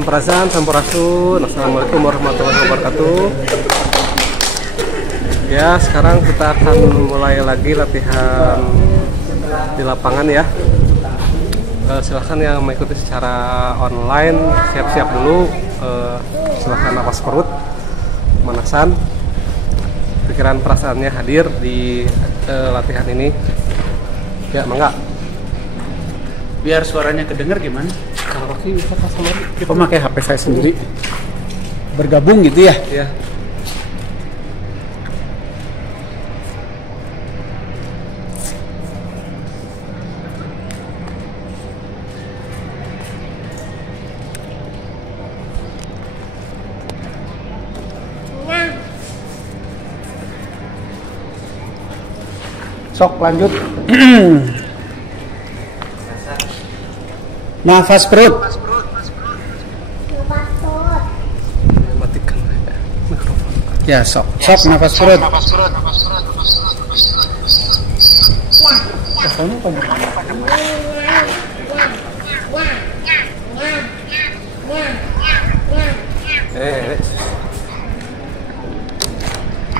Sampurasun. Assalamualaikum warahmatullahi wabarakatuh. Ya, sekarang kita akan mulai lagi latihan di lapangan ya. Silahkan yang mengikuti secara online siap-siap dulu. Silahkan napas perut, pemanasan, pikiran perasaannya hadir di latihan ini. Ya, mangga. Biar suaranya kedengar gimana? Kalau sih bisa sama Kita pakai HP saya sendiri. Bergabung gitu ya? Iya. Sok lanjut. Nafas perut. Matikan mikrofon. Ya, sok nafas perut.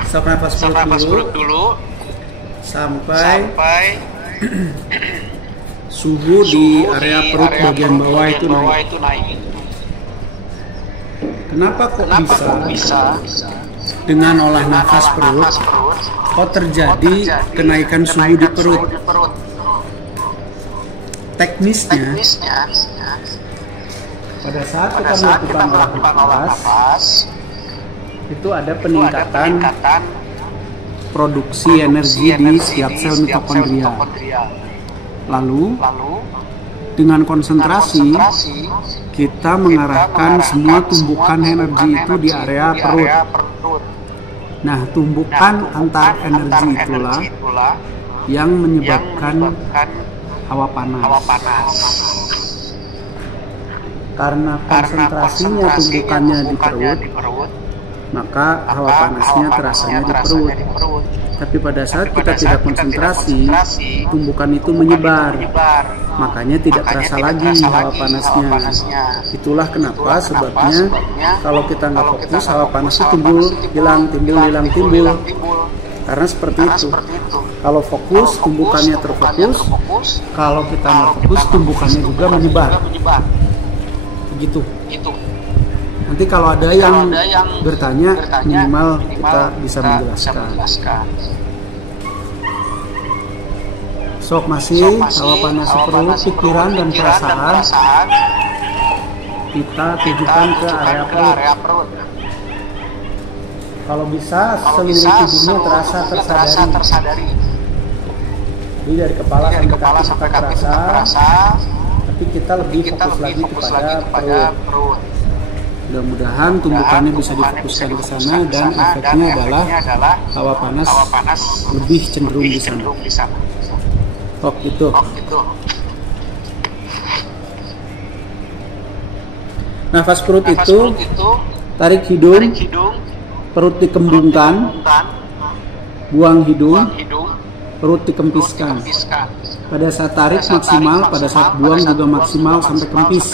Sok nafas perut dulu. Sampai suhu di area perut bagian bawah itu naik. Kenapa kok bisa dengan olah nafas perut kok terjadi kenaikan suhu di perut? Teknisnya pada saat kita melakukan olah nafas itu ada peningkatan produksi energi di setiap sel mitokondria. Lalu dengan konsentrasi kita mengarahkan semua tumbukan energi itu di area perut. Nah, tumbukan antar energi itulah yang menyebabkan hawa panas. Karena konsentrasinya tumbukannya di perut, maka hawa panasnya terasanya di perut. Tapi pada saat kita tidak konsentrasi, tumbukan itu menyebar, makanya tidak terasa lagi hawa panasnya. Itulah kenapa sebabnya kalau kita nggak fokus, hawa panas itu timbul, hilang. Karena seperti itu. Kalau fokus, tumbukannya terfokus. Kalau kita nggak fokus, tumbukannya juga menyebar. Begitu. Nanti kalau ada yang bertanya, minimal kita bisa menjelaskan. Sok masih hawa panas perut, pikiran dan perasaan kita tujukan ke area perut. Kalau bisa seluruh tubuhnya terasa tersadari. Jadi dari kepala sampai kaki kita terasa, tapi kita lebih fokus lagi kepada perut. Mudah-mudahan tumbukannya bisa difokuskan ke sana dan efeknya adalah hawa panas lebih cenderung di sana. Gitu. Nafas perut itu tarik hidung, perut dikembungkan, buang hidung, perut dikempiskan. Pada saat tarik maksimal, pada saat buang juga maksimal sampai kempis.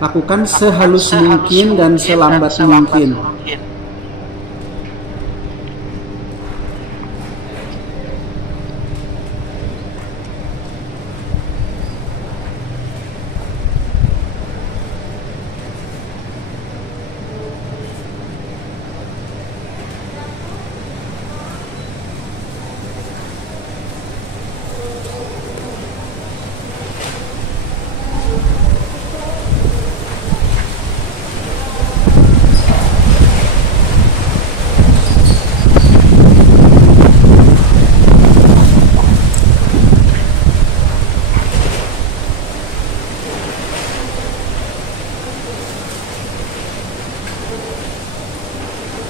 Lakukan sehalus mungkin dan selambat mungkin.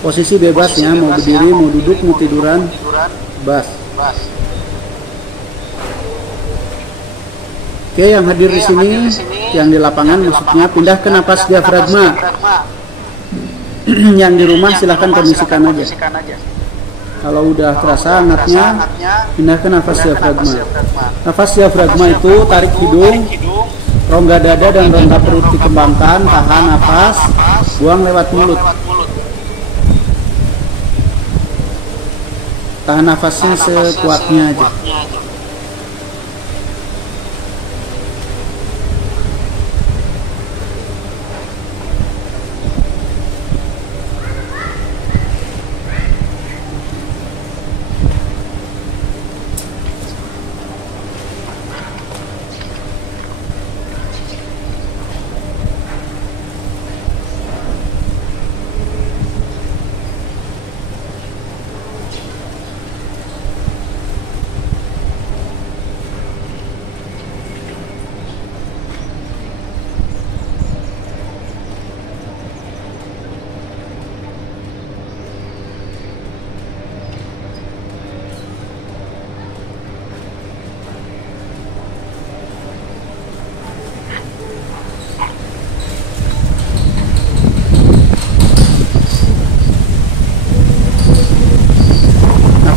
Posisi bebas ya, mau berdiri, mau duduk, mau tiduran, bebas. Oke, yang hadir di sini, yang di lapangan maksudnya pindah ke napas diafragma. Yang di rumah silahkan kondisikan aja. Kalau udah terasa hangatnya, pindah ke nafas diafragma. Nafas diafragma itu tarik hidung, Rongga dada dan rongga perut dikembangkan, tahan nafas, buang lewat mulut. Tahan nafasnya sekuatnya aja.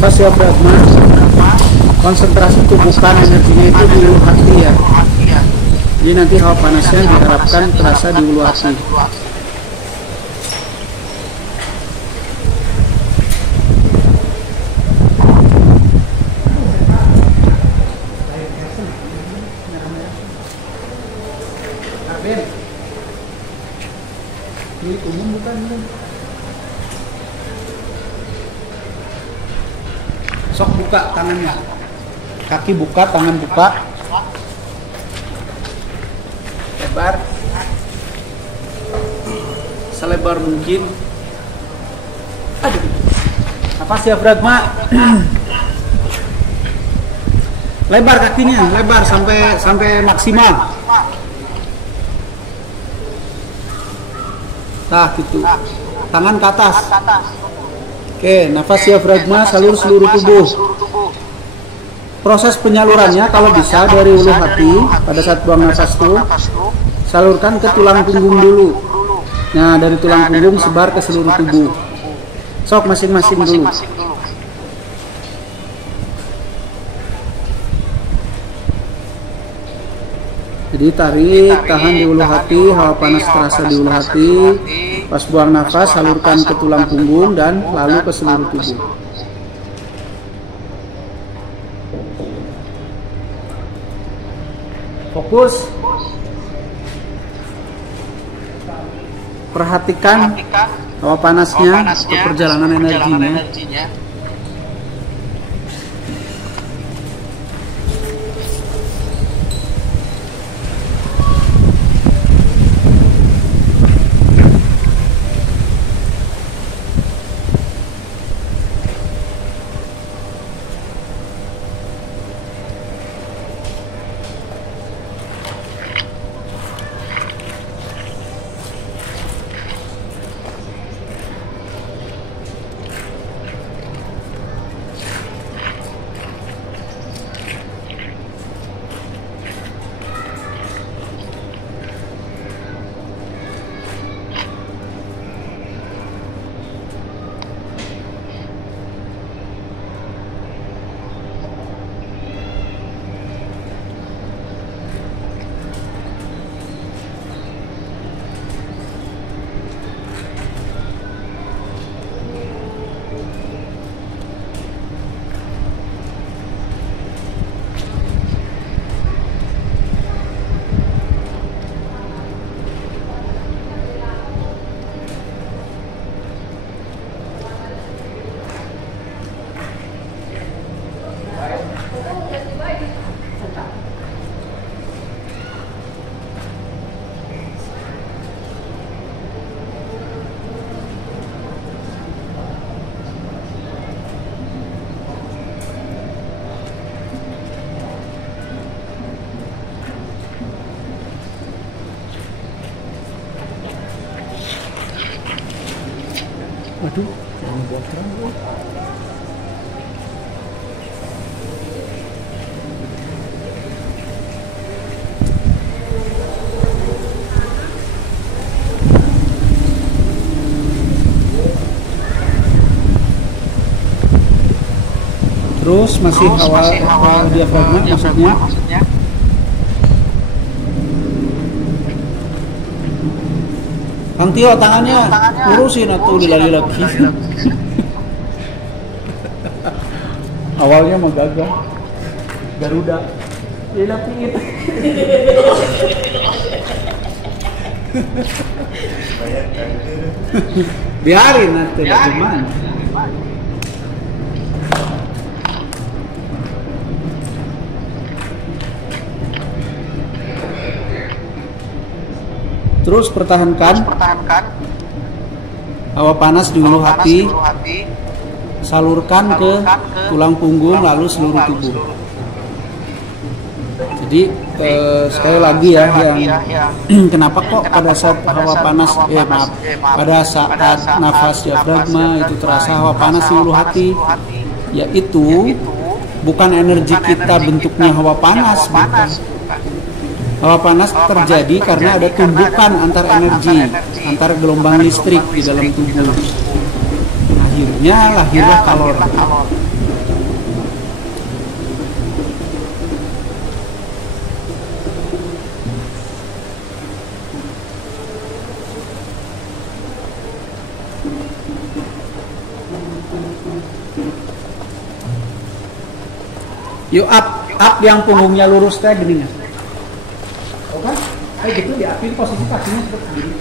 Nafas diafragma, konsentrasi tubuhkan energinya itu di ulu hati ya. Jadi nanti hawa panasnya diharapkan terasa di ulu hati. Ini umum bukan? Sok buka tangannya, kaki buka, tangan buka, lebar, selebar mungkin. Aduh, nafas diafragma, lebar kakinya, lebar sampai maksimal. Nah, gitu. Tangan ke atas. Oke, nafas diafragma salur seluruh tubuh. Proses penyalurannya kalau bisa dari ulu hati pada saat buang nafas tuh salurkan ke tulang punggung dulu. Nah, dari tulang punggung sebar ke seluruh tubuh. Sok masing-masing dulu. Jadi tarik, tahan di ulu hati, hawa panas terasa di ulu hati. Pas buang nafas, salurkan ke tulang punggung dan lalu ke seluruh tubuh. Fokus. Perhatikan hawa panasnya ke perjalanan energinya. Waduh, jangan buat terang. Terus masih hawa diafragma maksudnya. Kang Tio tangannya lurusin atau dilali lagi. Awalnya mau gagah Garuda dilapit. Biarin nanti gimana. Terus pertahankan hawa panas di ulu hati, salurkan ke tulang punggung lalu seluruh tubuh. Jadi sekali lagi ya, yang kenapa kok pada saat hawa panas, pada saat nafas diafragma itu terasa hawa panas di ulu hati, yaitu bukan energi kita bentuknya hawa panas, bukan. Hawa panas terjadi karena ada tumbukan antar energi, antar gelombang listrik di dalam tubuh. Akhirnya lahirlah kalor. Yuk up yang punggungnya lurus teh gini. Kan? Kayak gitu diapin posisi kakinya seperti ini.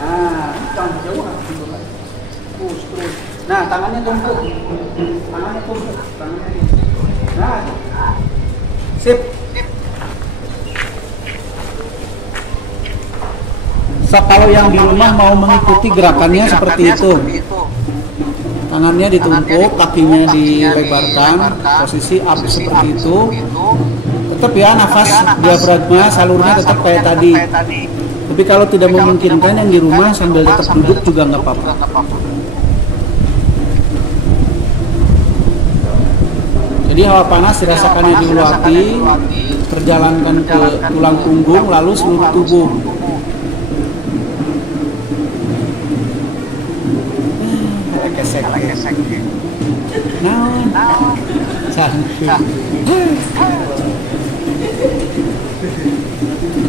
Nah, jangan jauh gitu kan. Terus. Nah, tangannya tumpuk. Tangannya ini. Nah. Sip. So, kalau yang di rumah mau mengikuti gerakannya seperti itu. Tangannya ditumpuk, kakinya dilebarkan, posisi up seperti itu. Tetap ya nafas diafragma salurnya tetap kayak tadi. Tapi kalau tidak memungkinkan yang di rumah sambil tetap duduk juga nggak apa-apa. Jadi hawa panas dirasakannya di ulu hati, perjalankan ke tulang punggung lalu seluruh tubuh. Kesek. Naon.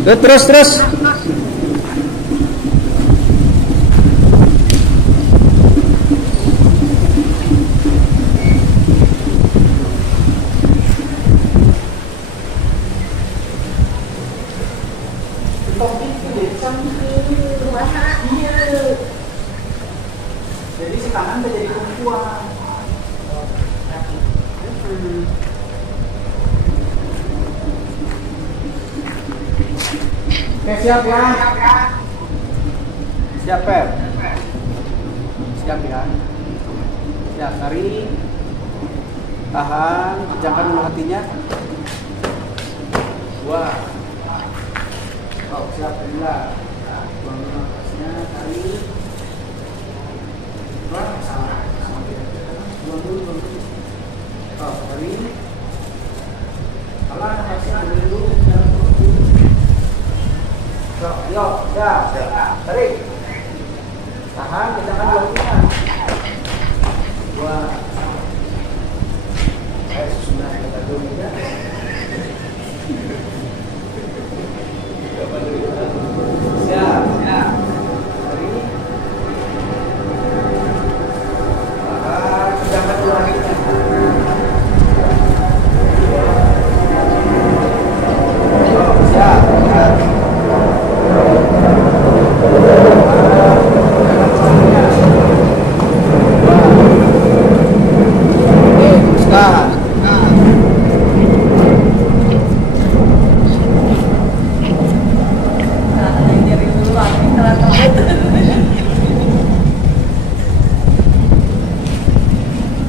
Terus. Jadi si tangan menjadi tumpuan. Oke, siap ya. Siap ya. Siap, tarik. Tahan, pejamkan ulu hatinya. 2. Oh, siap, alhamdulillah. Buang nafasnya, tarik. Buang. Oh, tarik. Alah, nafasnya dulu. Yuk, ya, tarik. Tahan, pejamkan ulu hatinya. 2. Sudah kita dulu ya. Siap. Hari ini. Pejamkan ulu hatinya. Siap.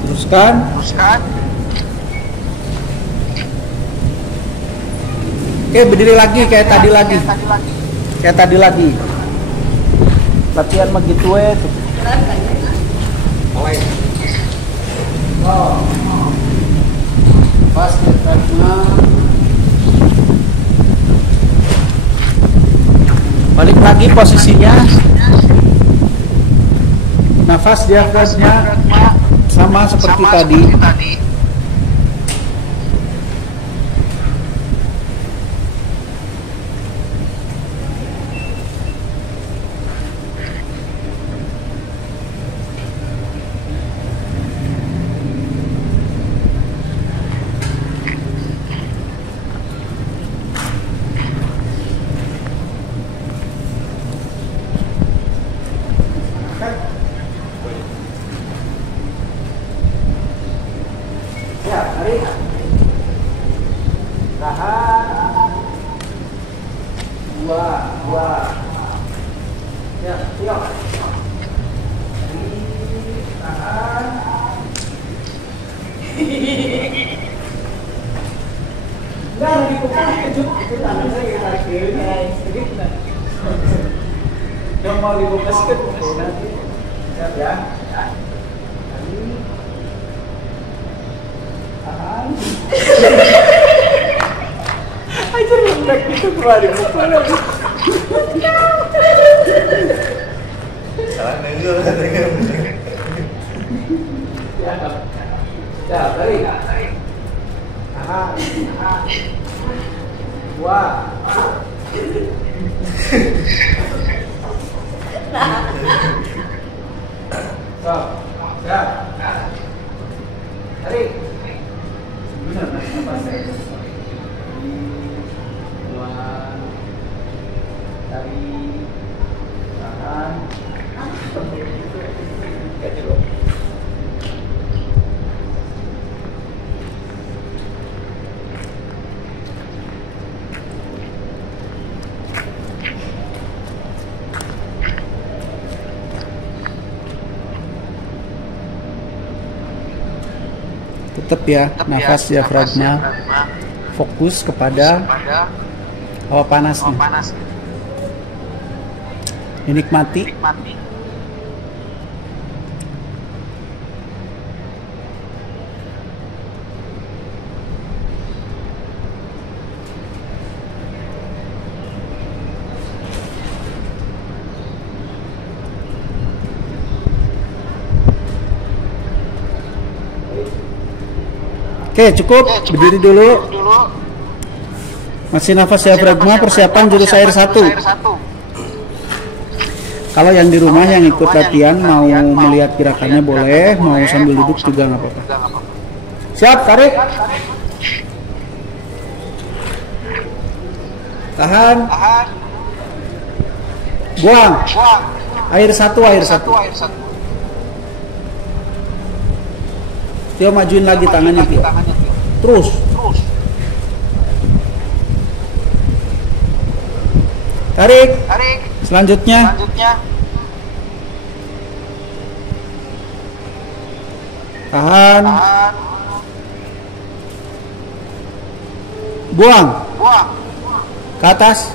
Teruskan. Oke, berdiri lagi kayak tadi lagi. Latihan begitu tuh. Oh. Pas diafragma. Balik lagi posisinya. Nafas diafragma sama seperti tadi. Enggak, lagi kupas kejut itu tangan saya kita tarik diri. Yang mau dibukas ke nanti. Siap ya. Tahan. Ajar lembek itu keluar mukul lagi. Salah nengel. Ya, tarik. Tahan. Wah. So, ya. Tarik. Benar, nafas saya. Keluar. Tarik. Tahan. Tetap ya, nafas diafragma fokus kepada hawa panasnya. Dinikmati. Oke, cukup. Berdiri dulu. Masih nafas diafragma, persiapan jurus air 1. Kalau yang di rumah yang ikut latihan mau melihat gerakannya boleh, mau sambil duduk juga nggak apa-apa. Siap, tarik. Tahan. Buang. Air 1, air 1. Tio majuin lagi tangannya, Tio. Terus. Tarik. Selanjutnya. Tahan. Buang. Ke atas.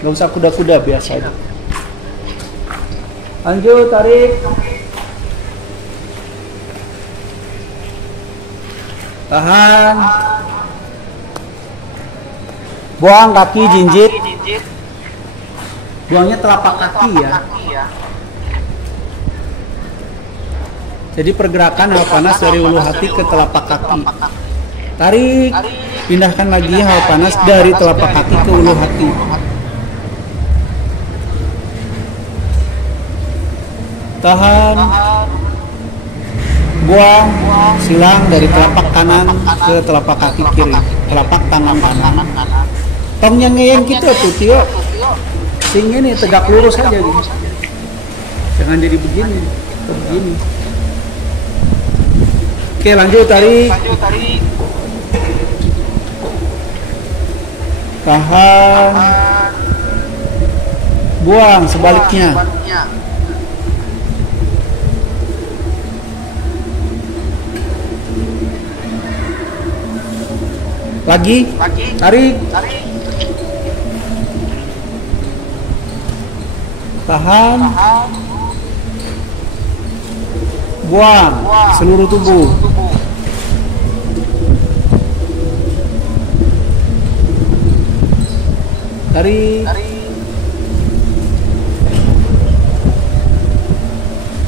Gak usah kuda-kuda, biasa aja. Lanjut, tarik. Tahan. Buang kaki, jinjit. Buangnya telapak kaki ya. Jadi pergerakan hawa panas dari ulu hati ke telapak kaki. Tarik. Pindahkan lagi hawa panas dari telapak kaki ke ulu hati. Tahan. Buang, silang dari telapak kanan ke telapak kaki kiri, telapak tangan kanan. Tongnya ngeyeng gitu tuh, Tio. Sing ini tegak lurus aja gitu. Jangan jadi begini, begini. Oke, lanjut, tarik. Tahan. Buang, sebaliknya. Lagi, tarik. Tahan. Buang seluruh tubuh. Tarik.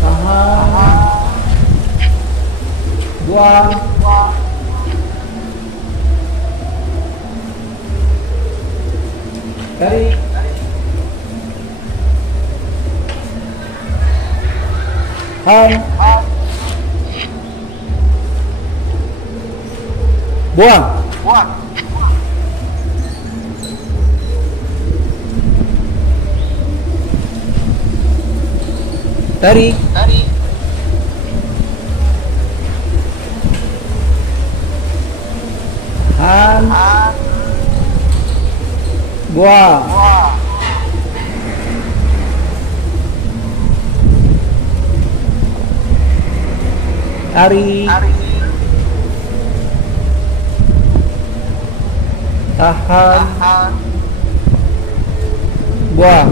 Tahan. Buang. Tarik. Tahan. Buang. Tarik. Tahan. Buang. Tarik. Tahan. Buang.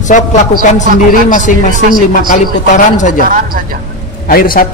Sok lakukan sendiri masing-masing 5 kali putaran saja. Air 1.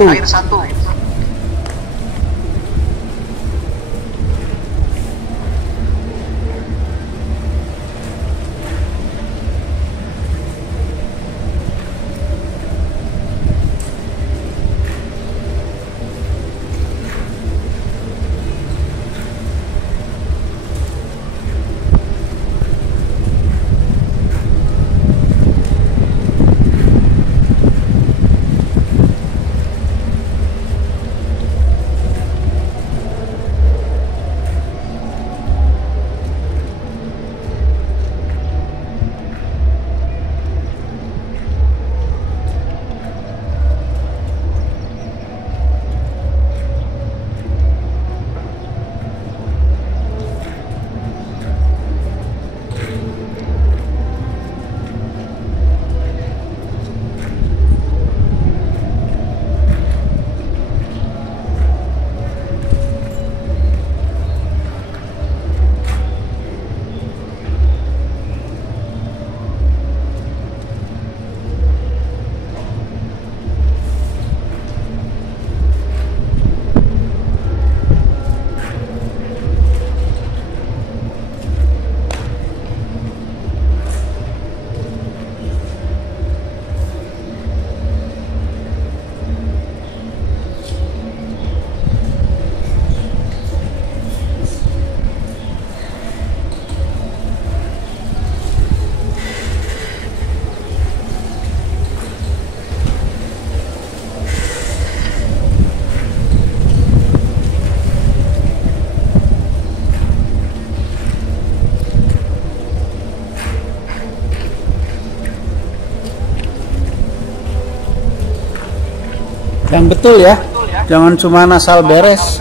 Yang betul ya, jangan cuma asal beres.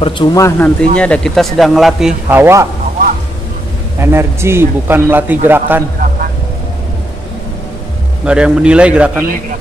Percuma nantinya ada kita sedang melatih hawa, energi, bukan melatih gerakan. Nggak ada yang menilai gerakannya.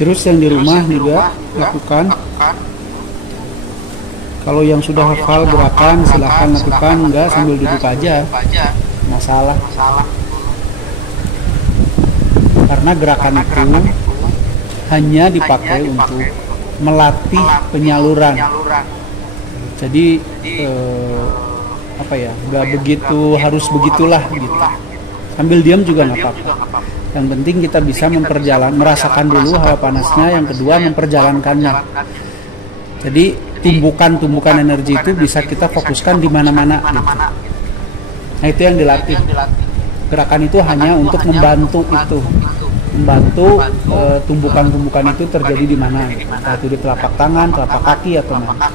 Terus yang di rumah juga lakukan. Kalau yang sudah hafal gerakan silahkan lakukan, enggak sambil duduk aja. Masalah. karena gerakan itu hanya dipakai untuk melatih penyaluran. Jadi nggak begitu harus begitulah gitu. Sambil diam juga nggak apa-apa. Yang penting kita bisa merasakan dulu hawa panasnya. Yang kedua memperjalankannya. Jadi tumbukan energi itu bisa kita fokuskan di mana-mana gitu. Nah itu yang dilatih. Gerakan itu hanya untuk membantu tumbukan-tumbukan itu terjadi di mana, entah itu di telapak tangan, telapak kaki atau mana.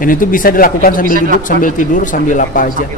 Dan itu bisa dilakukan sambil duduk, sambil tidur, sambil apa aja.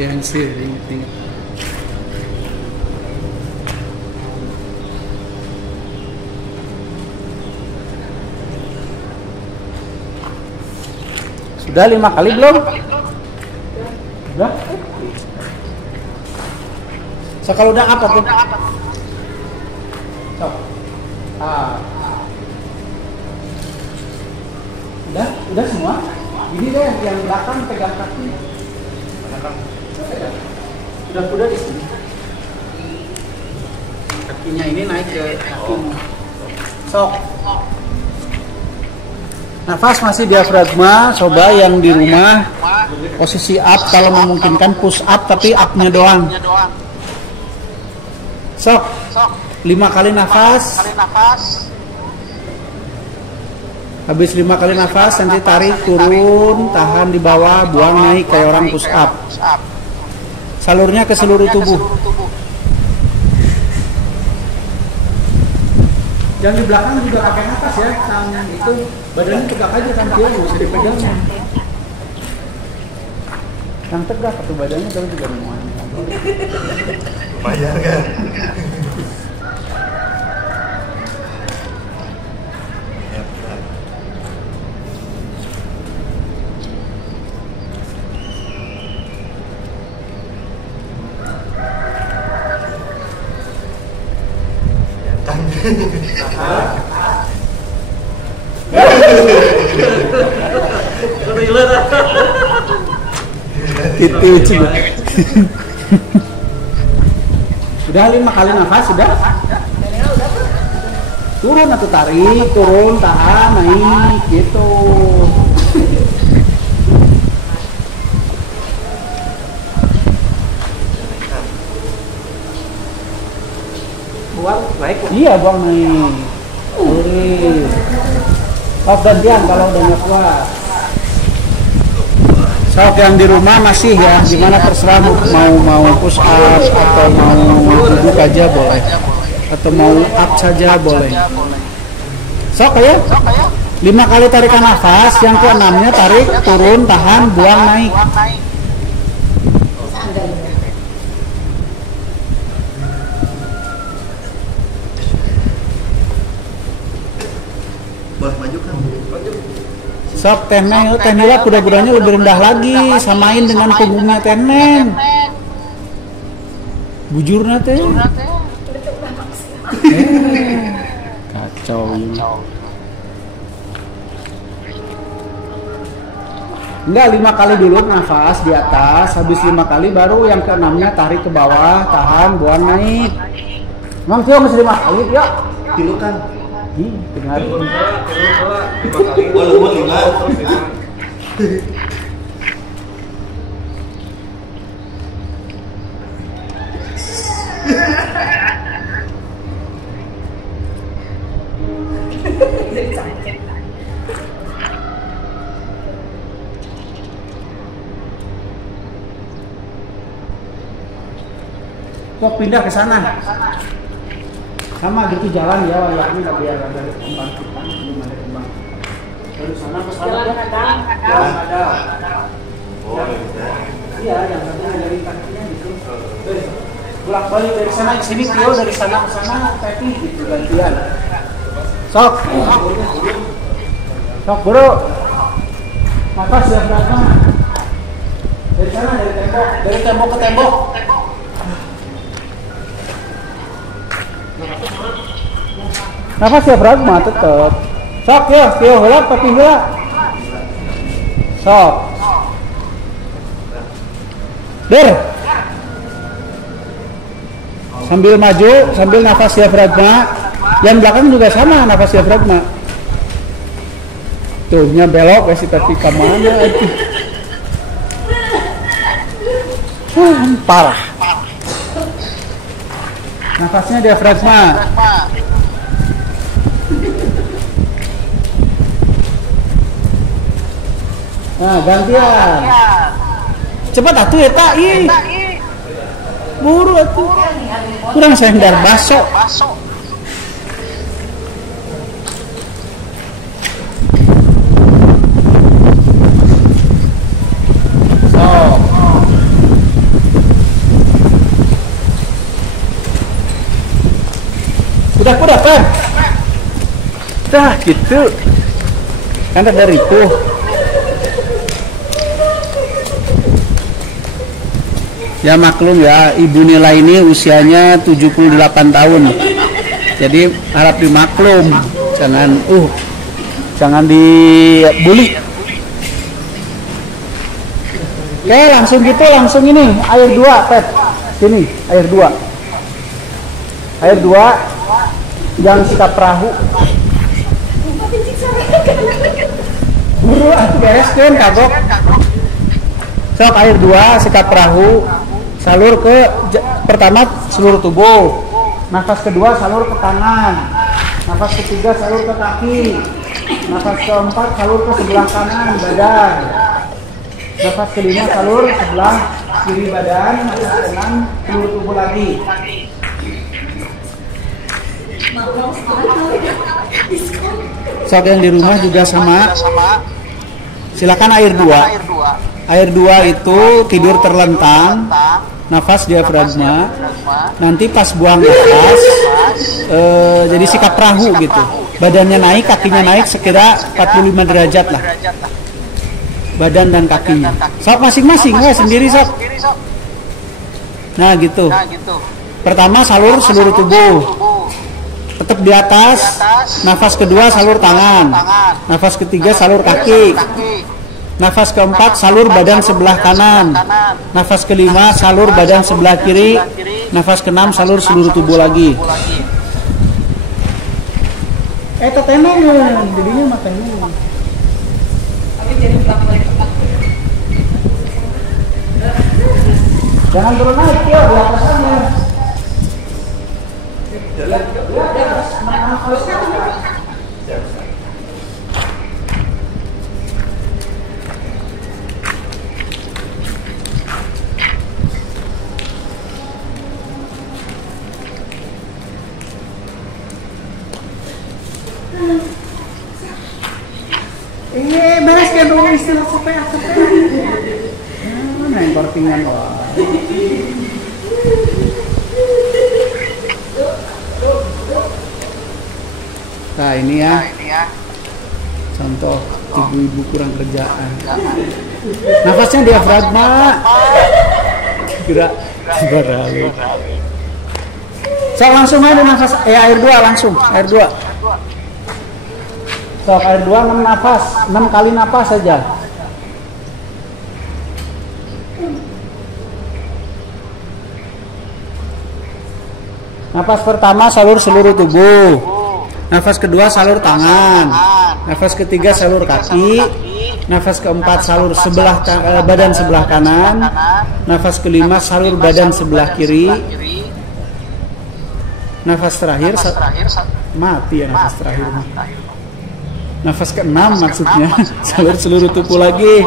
Yang sih inget. Sudah 5 kali belum? Sudah? So kalau udah apa tuh? So. Udah semua? Ini deh yang belakang pegang kaki. Sudah kuda di sini. Kakinya ini naik ke kakimu. Sok. Nafas masih diafragma. Coba yang di rumah posisi up kalau memungkinkan push up tapi up-nya doang. Sok. 5 kali nafas. Habis 5 kali nafas, nanti tarik turun, tahan di bawah, buang naik kayak orang push up. Salurnya ke seluruh tubuh. Yang di belakang juga pakai nafas ya, tangan itu badannya tegak aja kan dia bisa dipegang. Yang tegak atau badannya kalau juga lumayan. Lumayan kan? Itu coba. Sudah 5 kali nafas sudah. Turun atau tarik, turun, tahan, naik gitu. Buang naik. Iya, buang naik. Turun. Gantian kalau udah nggak kuat. Sok yang di rumah masih ya, gimana terserah mau push up atau mau duduk aja boleh, atau mau up saja boleh. Sok ya. 5 kali tarikan nafas, yang ke-6-nya tarik, turun, tahan, buang, naik. Boleh maju kan? Sok teh nila kuda-kudanya lebih rendah lagi, samain dengan punggungnya teh neng. Bujurna teh. Kacau ini. Enggak, 5 kali dulu nafas di atas, habis 5 kali baru yang ke-6-nya tarik ke bawah, tahan, buang, naik. Emang Tio mesti 5 kali, Tio? Tilu kan? Dengar. Oh, lembut 5. Kok pindah ke sana? Sama gitu jalan ya, walaupun nggak biar ada kembang kita, belum ada kembang. Dari sana ke sana jalan ada. Oh, bisa. Iya, yang satunya dari kakinya gitu. Bolak balik dari sana ke sini, Tio dari sana ke sana, tapi gitu gantian. Sok, sok bro. Nafas ya berapa? Dari sana dari tembok ke tembok. Nafas ya pragma tetep. Sok ya, Tio heula tapi heula. Sok. Der. Sambil maju, sambil nafas ya pragma. Yang belakang juga sama nafas ya pragma. Tuh nya belok si tapi ka mana itu. Parah. Nafasnya diafragma. Nah, gantian. Cepat atuh eta ih. Buru atuh. Kurang sendar baso. Udah kan? Dah gitu. Kan dari itu. Ya maklum ya, Ibu Nila ini usianya 78 tahun. Jadi harap dimaklum. Jangan dibully. Oke, langsung ini air 2, Pep. Sini, air 2. Air 2 yang sikap perahu. Buru atuh bereskeun kagok. Sok air 2 sikap perahu, salur ke pertama seluruh tubuh. Nafas kedua salur ke tangan. Nafas ketiga salur ke kaki. Nafas keempat salur ke sebelah kanan badan. Nafas kelima salur sebelah kiri badan. Nafas keenam seluruh tubuh lagi. Sok yang di rumah juga sama. Silakan air 2. Air 2 itu tidur terlentang, nafas diafragma. Nanti pas buang nafas, jadi sikap perahu gitu. Badannya naik, kakinya naik sekira 45 derajat lah. Badan dan kakinya. Sok masing-masing, sendiri sok. Nah gitu. Pertama salur seluruh tubuh. Tetap di atas. Nafas kedua salur tangan. Nafas ketiga salur kaki. Nafas keempat salur badan sebelah kanan. Nafas kelima salur badan sebelah kiri. Nafas keenam salur seluruh tubuh lagi. Teteneng jadinya matanya. Jangan turun naik ya, di atas aja. Jalan. Beres kan dong istilah sepea. Nah, yang kortingan wah. Nah ini ya contoh ibu-ibu kurang kerjaan. Nafasnya diafragma. Gerak beralih. Sok langsung aja nafas air 2 langsung air 2. Sok air 2 6 nafas 6 kali nafas saja. Nafas pertama salur seluruh tubuh. Nafas kedua salur tangan. Nafas ketiga salur kaki. Nafas keempat salur badan sebelah kanan. Nafas kelima salur badan sebelah kiri. Nafas terakhir mati ya nafas terakhir. Nafas keenam maksudnya salur seluruh tubuh lagi.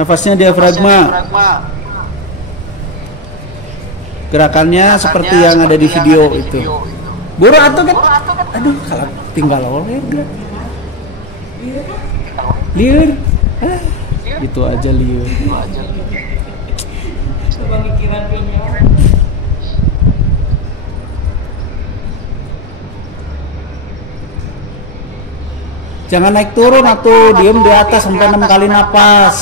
Nafasnya diafragma. Gerakannya seperti yang ada di video itu. Buru atuh kan? Aduh, kalau tinggal oleh liur. Itu aja liur. Coba mikiran punya. Jangan naik turun atuh, diem di atas sampai 6 kali napas.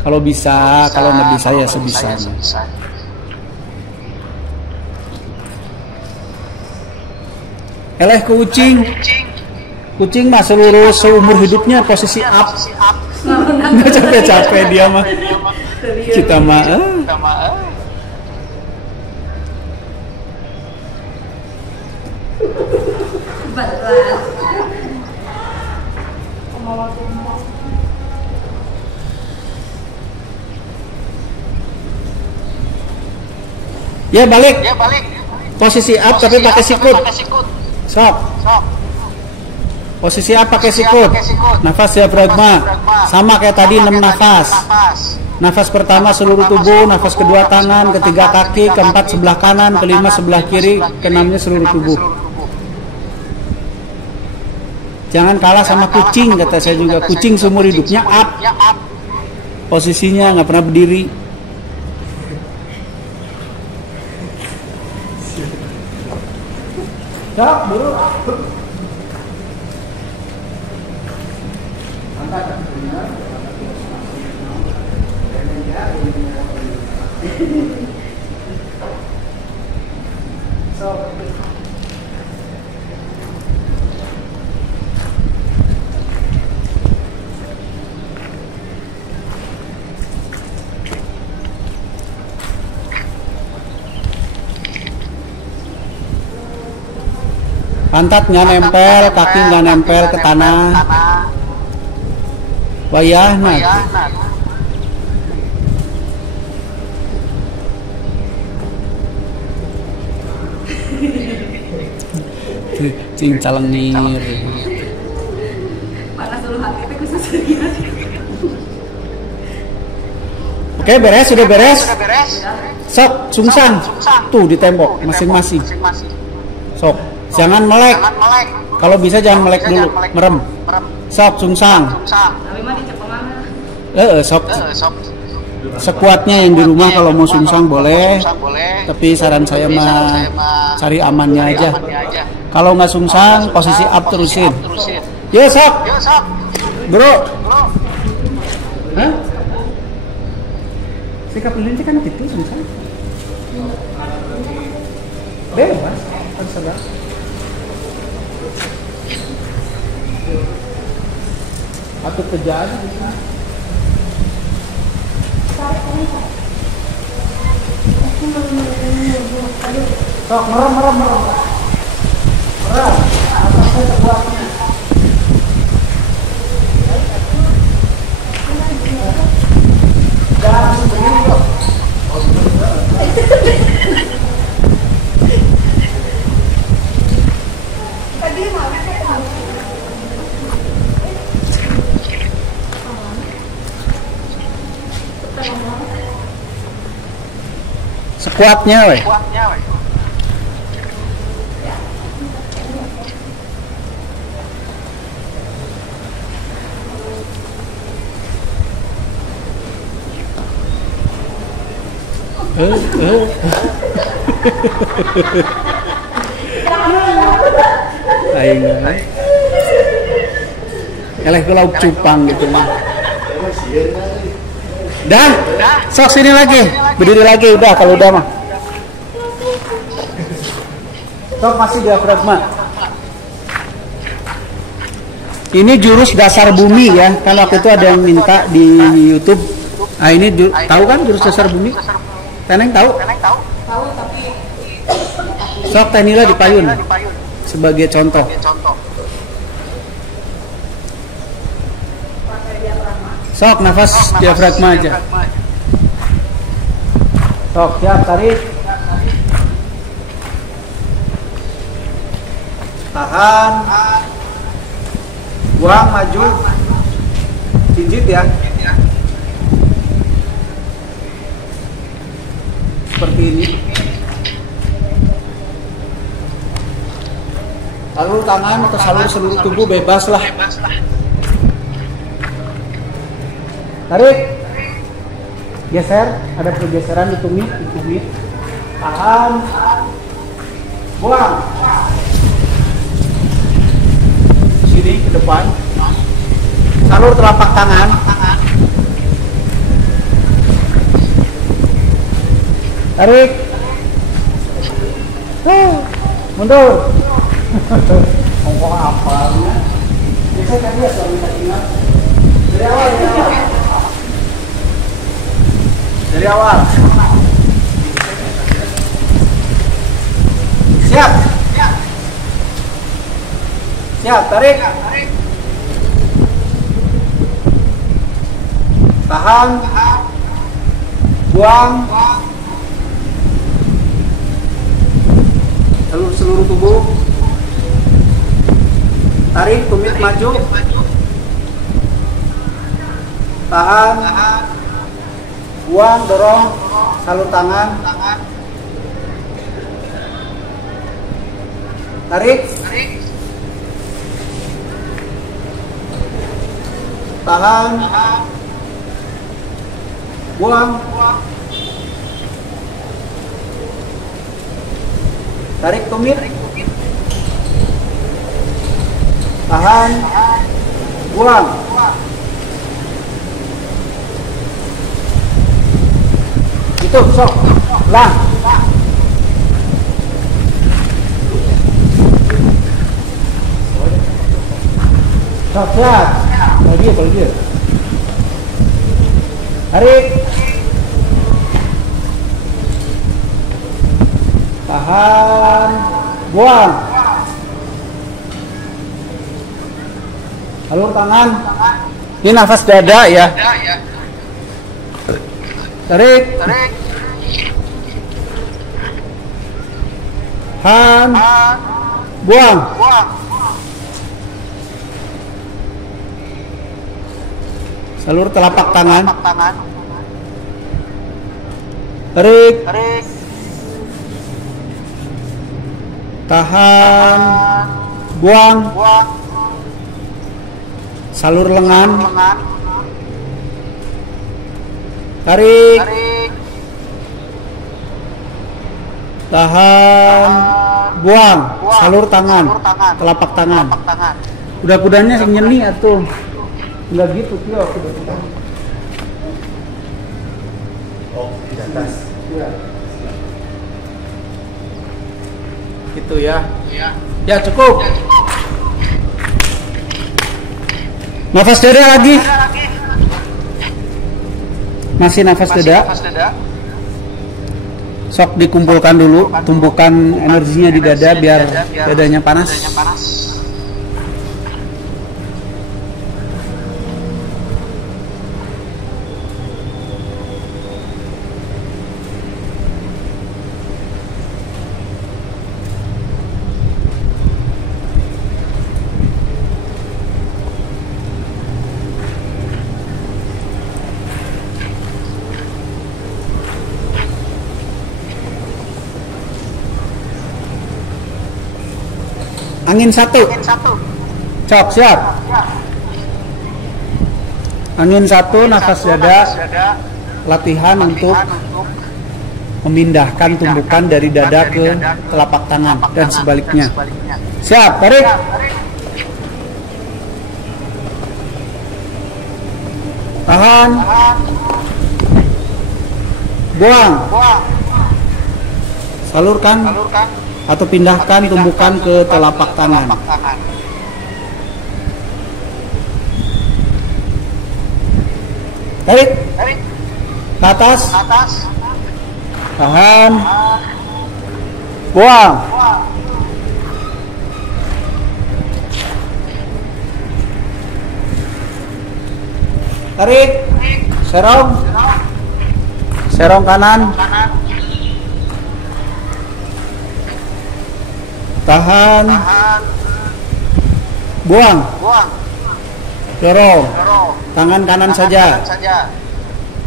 Kalau bisa, kalau nggak bisa ya sebisanya. Eleh kucing mah seumur hidupnya posisi up. Nggak capek-capek dia mah. Kita mah. Ya balik. Posisi up tapi pakai sikut. Sok. Posisi up pakai sikut. Nafas diafragma. Sama kayak tadi 6 nafas. Nafas pertama seluruh tubuh, nafas kedua tangan, ketiga kaki, keempat sebelah kanan, kelima sebelah kiri, keenamnya seluruh tubuh. Jangan kalah sama kucing, kata saya juga. Kucing seumur hidupnya up. Posisinya nggak pernah berdiri. Sok, buru. Pantat nggak nempel, kaki nggak nempel ke tanah. Wayah nanti. Cing calengir. Panas dulu hati itu khusus. Oke, beres, sudah beres. Sok, sungsang. Tuh di tembok masing-masing. Sok, jangan melek. Kalau bisa jangan melek dulu, merem. Sok, sungsang. Tapi mah dicepeng mana? Sok. Sekuatnya yang di rumah kalau mau sungsang boleh. Tapi saran saya mah cari amannya aja. Kalau nggak sungsang, posisi up terusin. Yo sok. Bro. Hah? Sikap lilin kan gitu sungsang. Bebas, terserah. Atau kejadian di sana. Sok, merem. Atasnya terkuatnya. Jangan begini kok. Sekuatnya, weh. Aing. Eleh ke lauk cupang gitu mah. Dah, sok sini lagi. Berdiri lagi udah kalau udah mah. Sok masih diafragma. Ini jurus dasar bumi ya. Kan waktu itu ada yang minta di YouTube. Ah ini tahu kan jurus dasar bumi? Teneng tahu? Tahu tapi Sok Tenila di payun sebagai contoh. Sok nafas diafragma aja. Sok siap tarik. Tahan. Buang maju. Pijit ya. Seperti ini. Salur tangan atau salur seluruh tubuh bebas lah. Tarik. Geser, ada pergeseran di tumit. Tahan. Buang. Sini ke depan. Salur telapak tangan. Tarik. Mundur. Ngomong apa? Biasanya tadi ya kalau minta ingat. Dari awal. Siap. Siap, tarik. Tahan. Buang. Seluruh tubuh. Tarik, tumit maju. Tahan. Buang, dorong. Salur tangan. Tarik. Tahan. Buang. Tarik, tumit. Tahan. Buang. Itu sok. Lah. Sok, siap. Kalau dia. Tarik. Tahan. Buang. Salur tangan. Ini nafas dada ya. Tarik. Tahan. Buang. Salur telapak tangan. Tarik. Tahan. Buang. Salur lengan. Tarik. Tahan. Buang. Salur tangan. Telapak tangan. Kuda-kudanya sing nyeni atuh. Enggak gitu Tio, kuda-kuda. Oh, di atas. Iya. Gitu ya. Ya cukup. Nafas dada lagi. Masih nafas dada. Sok dikumpulkan dulu, tumpukan energinya di dada biar dadanya panas. Angin satu. Cok, siap. Angin satu, nafas dada. Latihan untuk memindahkan tumbukan dari dada ke telapak tangan dan sebaliknya. Siap, tarik. Tahan. Buang. Salurkan atau pindahkan tumbukan ke telapak tangan. Tarik. Ke atas. Tahan. Buang. Tarik. Serong. Serong kanan. Tahan. Buang. Dorong. Tangan kanan saja.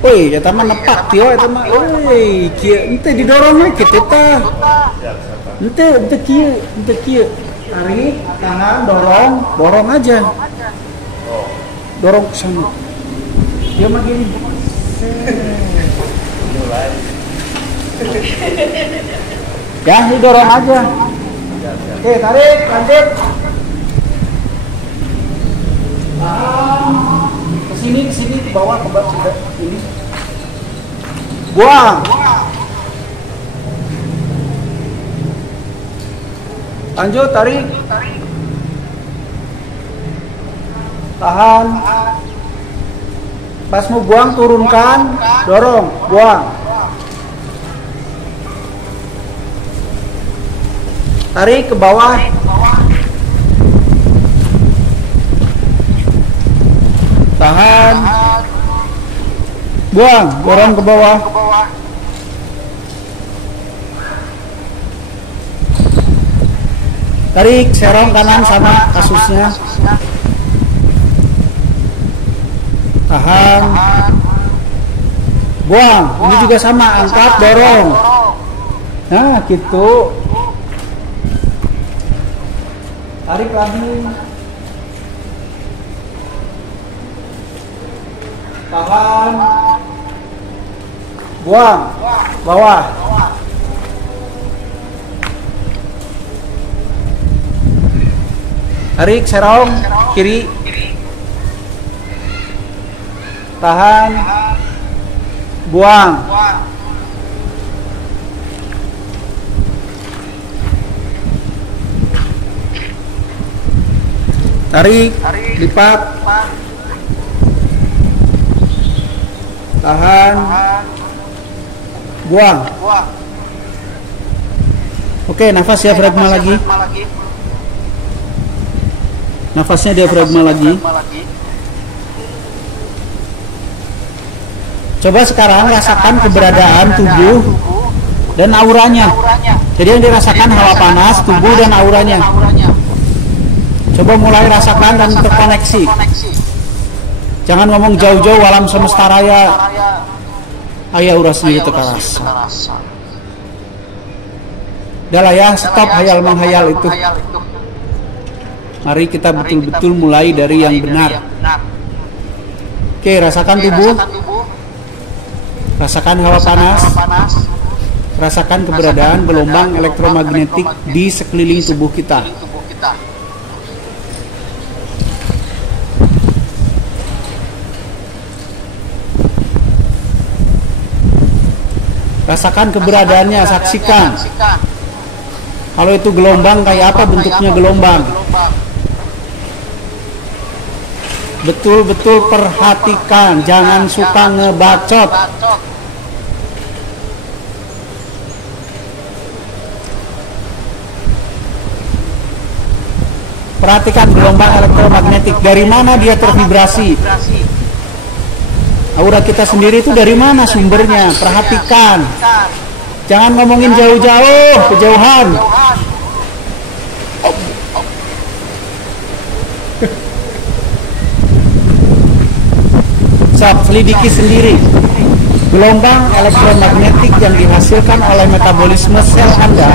Woi, ya taman nepak tio itu mah. Woi, kieu ente didorong we kitu teh. Ente kieu. Tarik, tangan, dorong aja. Dorong ke sana. Dia mah gini. Mulai. Ya, didorong aja. Oke, tarik, lanjut. Ke sini, ke bawah, ke bawah sudah. Ini. Buang. Lanjut, tarik. Tahan. Pas mau buang, turunkan, dorong, buang. Tarik ke bawah. Tahan. Buang, dorong ke bawah. Tarik, serong kanan sama kasusnya. Tahan. Buang, ini juga sama, angkat, dorong. Nah, gitu. Tarik lagi. Tahan. Buang. Bawah. Tarik, serong, kiri. Tahan. Buang. Tarik, lipat. Tahan. Buang. Oke, nafas diafragma lagi. Nafasnya diafragma lagi. Coba sekarang rasakan keberadaan tubuh dan auranya. Jadi yang dirasakan hawa panas, tubuh dan auranya. Coba mulai rasakan dan terkoneksi. Jangan ngomong jauh-jauh alam semesta raya. Aya urang sendiri teu karasa. Dah lah ya, stop hayal menghayal itu. Mari kita betul-betul mulai dari yang benar. Oke, rasakan tubuh. Rasakan hawa panas. Rasakan keberadaan gelombang elektromagnetik di sekeliling tubuh kita. Rasakan keberadaannya, saksikan. Kalau itu gelombang, kayak apa bentuknya gelombang? Betul-betul perhatikan, jangan suka ngebacot. Perhatikan gelombang elektromagnetik, dari mana dia tervibrasi. Aura kita sendiri itu dari mana sumbernya? Perhatikan. Jangan ngomongin jauh-jauh, kejauhan. Selidiki sendiri gelombang elektromagnetik yang dihasilkan oleh metabolisme sel Anda.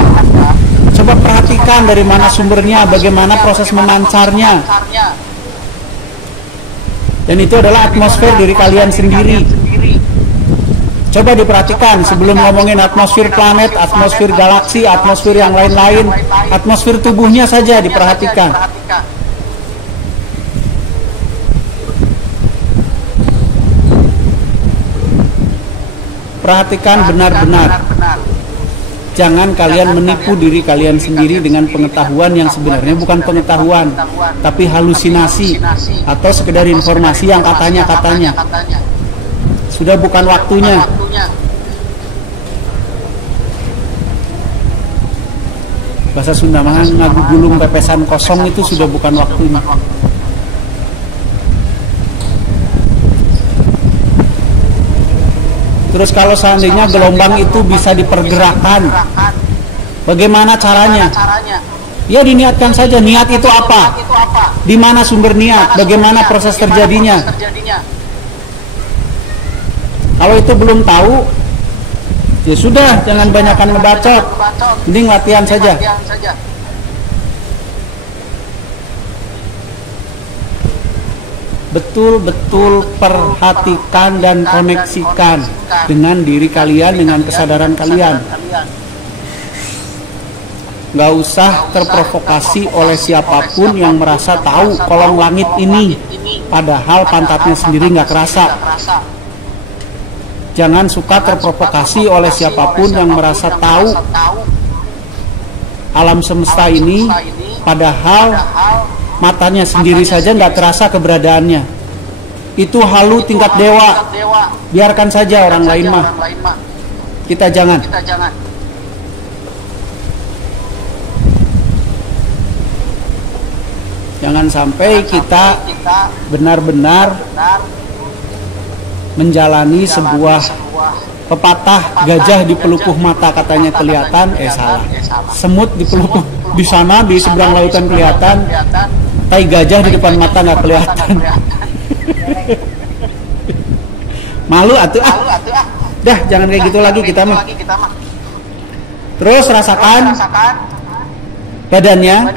Coba perhatikan dari mana sumbernya, bagaimana proses memancarnya. Dan itu adalah atmosfer diri kalian sendiri. Coba diperhatikan sebelum ngomongin atmosfer planet, atmosfer galaksi, atmosfer yang lain-lain, atmosfer tubuhnya saja diperhatikan. Perhatikan benar-benar. Jangan kalian menipu diri kalian sendiri dengan pengetahuan yang sebenarnya bukan pengetahuan, tapi halusinasi atau sekedar informasi yang katanya-katanya. Sudah bukan waktunya. Bahasa Sunda mah ngagu gulung pepesan kosong, itu sudah bukan waktunya. Terus kalau seandainya gelombang itu bisa dipergerakkan, bagaimana caranya? Ya diniatkan saja. Niat itu apa? Di mana sumber niat? Bagaimana proses terjadinya? Kalau itu belum tahu, ya sudah, jangan banyakkan ngebacot, mending latihan saja. Betul-betul perhatikan dan koneksikan dengan diri kalian, dengan kesadaran kalian. Nggak usah terprovokasi oleh siapapun yang merasa tahu kolong langit ini, padahal pantatnya sendiri nggak kerasa. Jangan suka terprovokasi oleh siapapun yang merasa tahu alam semesta ini, padahal matanya sendiri saja nggak terasa keberadaannya. Itu halu tingkat dewa. Biarkan saja orang lain mah. Kita jangan. Jangan sampai kita benar-benar menjalani sebuah pepatah, gajah di pelupuh mata katanya kelihatan, salah. Semut di pelupuh di sana di seberang lautan kelihatan, tai gajah di depan mata nggak kelihatan. Malu atuh ah. Dah jangan kayak gitu lagi kita mah. Terus rasakan badannya,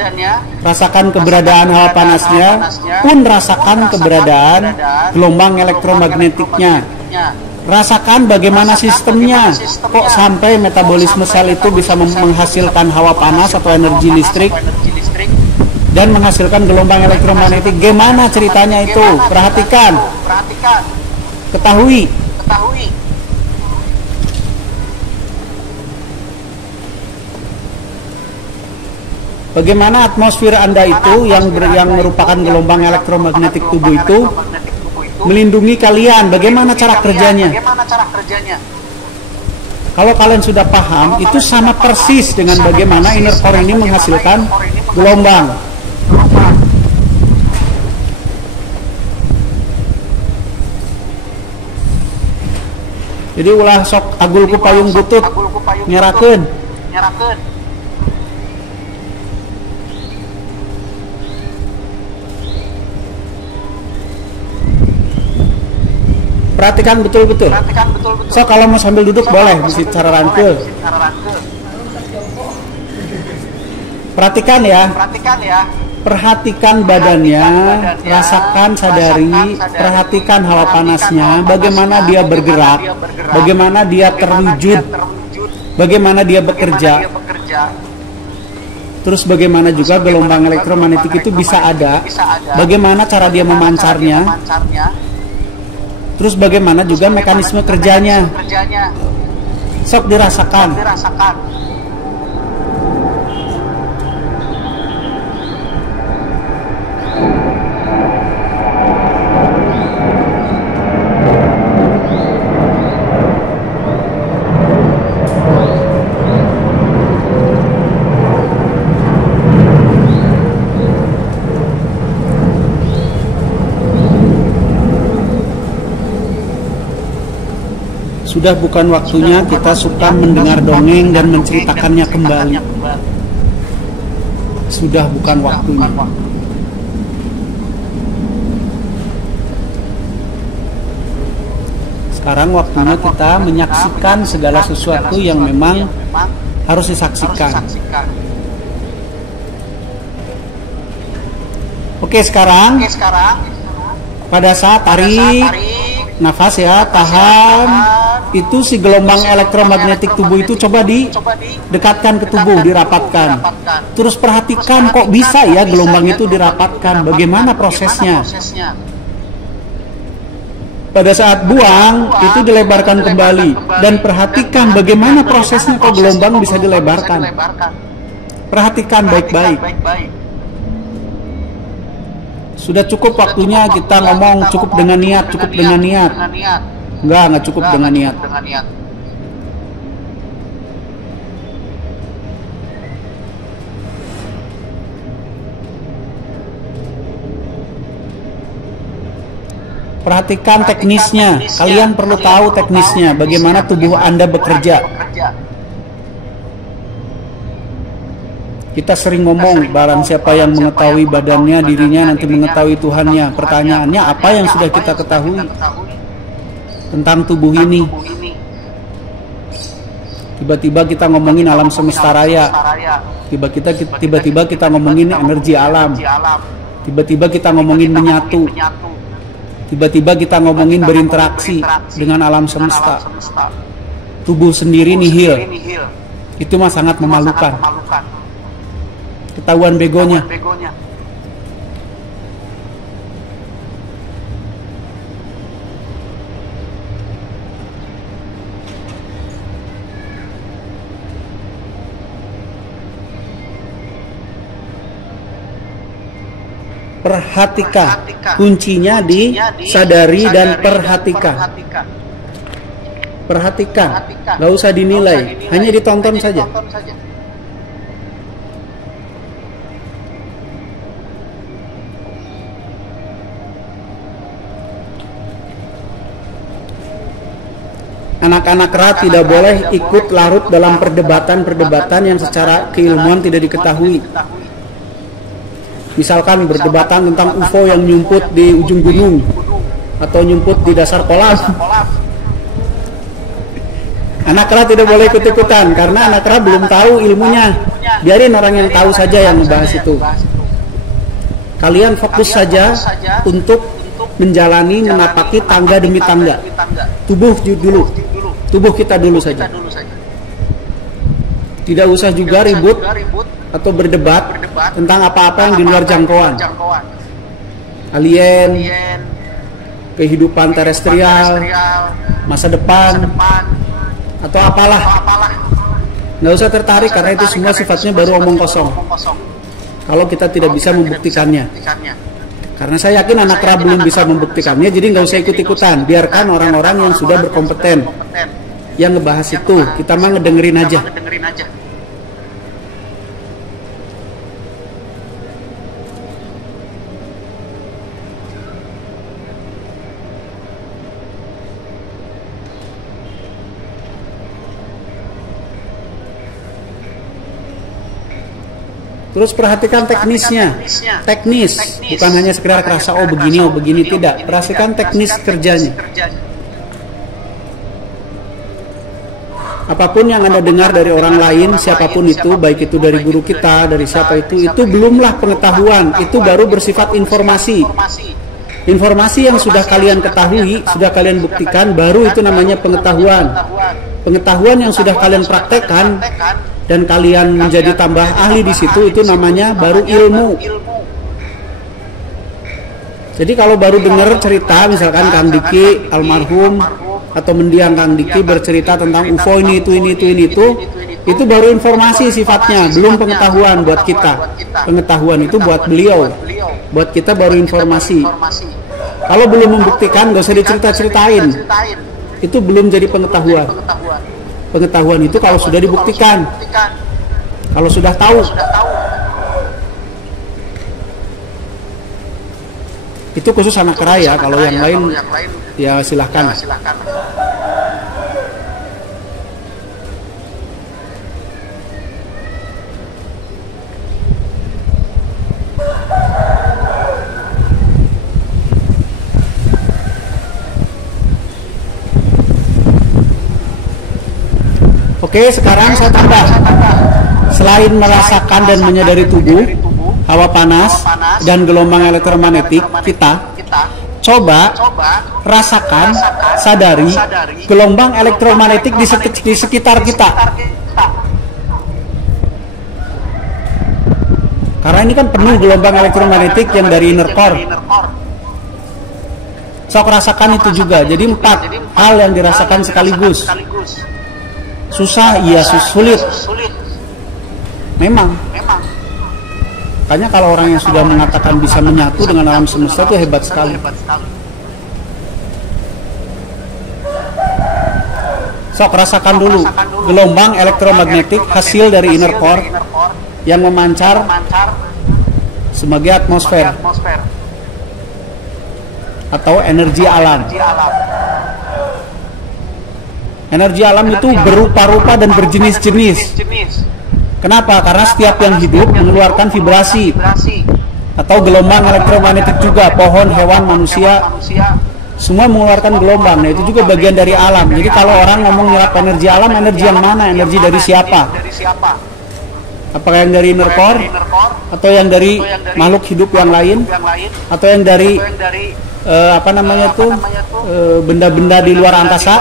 rasakan keberadaan hawa panasnya, pun rasakan keberadaan gelombang elektromagnetiknya. Rasakan bagaimana sistemnya, kok sampai metabolisme sel itu bisa menghasilkan hawa panas atau energi listrik dan menghasilkan gelombang elektromagnetik. Gimana ceritanya itu? Perhatikan, ketahui. Bagaimana atmosfer Anda itu yang merupakan gelombang elektromagnetik tubuh itu melindungi kalian? Bagaimana cara kerjanya? Kalau kalian sudah paham, itu sama persis dengan bagaimana inner core ini menghasilkan gelombang. Jadi ulah sok agulku payung butut nyerakeun. Perhatikan betul-betul. So kalau mau sambil duduk boleh, bisa cara rangkul. Perhatikan ya. Perhatikan badannya, rasakan, sadari, perhatikan hawa panasnya, bagaimana dia bergerak, bagaimana dia terwujud, bagaimana dia bekerja. Terus bagaimana juga gelombang elektromagnetik itu bisa ada, bagaimana cara dia memancarnya. Terus bagaimana juga mekanisme kerjanya. Sok dirasakan. Sudah bukan waktunya kita suka mendengar dongeng dan menceritakannya kembali. Sudah bukan waktunya. Sekarang waktunya kita menyaksikan segala sesuatu yang memang harus disaksikan. Oke, sekarang pada saat tarik nafas ya, tahan, itu si gelombang elektromagnetik tubuh itu coba didekatkan ke tubuh, dirapatkan. Terus perhatikan kok bisa ya gelombang itu dirapatkan, bagaimana prosesnya. Pada saat buang, itu dilebarkan kembali. Dan perhatikan bagaimana prosesnya kok gelombang bisa dilebarkan. Perhatikan baik-baik. Sudah cukup waktunya kita ngomong cukup dengan niat, cukup dengan niat. Enggak cukup dengan niat. Perhatikan teknisnya. Kalian perlu tahu teknisnya, bagaimana tubuh Anda bekerja. Kita sering ngomong, barang siapa yang mengetahui badannya, dirinya nanti mengetahui Tuhannya. Pertanyaannya, apa yang sudah kita ketahui tentang tubuh ini? Tiba-tiba kita ngomongin alam semesta raya. Tiba-tiba kita ngomongin energi alam. Tiba-tiba kita ngomongin menyatu. Tiba-tiba kita ngomongin berinteraksi dengan alam semesta. Tubuh sendiri nihil. Itu mah sangat memalukan. Ketahuan begonya. Perhatikan, kuncinya di sadari dan perhatikan. Perhatikan, nggak usah dinilai, hanya ditonton saja. Anak-anak Ra tidak boleh ikut larut dalam perdebatan-perdebatan yang secara keilmuan tidak diketahui. Misalkan berdebatan tentang UFO yang nyumput di ujung gunung atau nyumput di dasar kolam. Anak Ra tidak boleh ikut-ikutan karena anak Ra belum tahu ilmunya. Biarin orang yang tahu saja yang membahas itu. Kalian fokus saja untuk menjalani, menapaki tangga demi tangga. Tubuh dulu. Tubuh kita dulu saja. Tidak usah juga ribut atau berdebat tentang apa-apa yang di luar jangkauan. Alien, kehidupan terestrial, masa depan, atau apalah. Nggak usah tertarik karena itu semua sifatnya baru omong kosong. Kalau kita tidak bisa membuktikannya. Karena saya yakin anak Ra belum bisa membuktikannya, jadi nggak usah ikut-ikutan. Biarkan orang-orang yang sudah berkompeten yang ngebahas itu, kita mah ngedengerin aja. Terus perhatikan teknisnya. Teknis, bukan hanya sekedar kerasa oh begini, tidak. Perhatikan teknis kerjanya. Apapun yang Anda dengar dari orang lain, siapapun itu, baik itu dari guru kita, dari siapa itu belumlah pengetahuan, itu baru bersifat informasi. Informasi yang sudah kalian ketahui, sudah kalian buktikan, baru itu namanya pengetahuan. Pengetahuan yang sudah kalian praktekkan dan kalian menjadi tambah ahli di situ, itu namanya baru ilmu. Jadi kalau baru dengar cerita, misalkan Kang Diki almarhum atau mendiang Kang Diki bercerita tentang UFO ini itu baru informasi sifatnya, belum pengetahuan buat kita. Pengetahuan itu buat beliau, buat kita baru informasi. Kalau belum membuktikan, gak usah dicerita-ceritain. Itu belum jadi pengetahuan. Pengetahuan itu kalau sudah dibuktikan, kalau sudah tahu. Itu khusus anak Ra ya, kalau yang lain ya silahkan. Oke, sekarang saya tambah. Selain merasakan dan menyadari tubuh, hawa panas, dan gelombang elektromagnetik kita, Coba rasakan, sadari gelombang elektromagnetik di sekitar kita. Karena ini kan penuh gelombang elektromagnetik yang dari inner core. Sok rasakan itu juga. Jadi 4 hal yang dirasakan sekaligus. Susah, iya sulit. Memang. Makanya kalau orang yang sudah mengatakan bisa menyatu dengan alam semesta itu hebat sekali. Sok rasakan dulu gelombang elektromagnetik hasil dari inner core yang memancar sebagai atmosfer atau energi alam. Energi alam itu berupa-rupa dan berjenis-jenis. Kenapa? Karena setiap yang hidup mengeluarkan vibrasi atau gelombang elektromagnetik juga. Pohon, hewan, manusia, semua mengeluarkan gelombang. Nah, itu juga bagian dari alam. Jadi kalau orang ngomong nyerap energi alam, energi yang mana? Energi dari siapa? Apakah yang dari inner core? Atau yang dari makhluk hidup yang lain? Atau yang dari benda-benda di luar angkasa?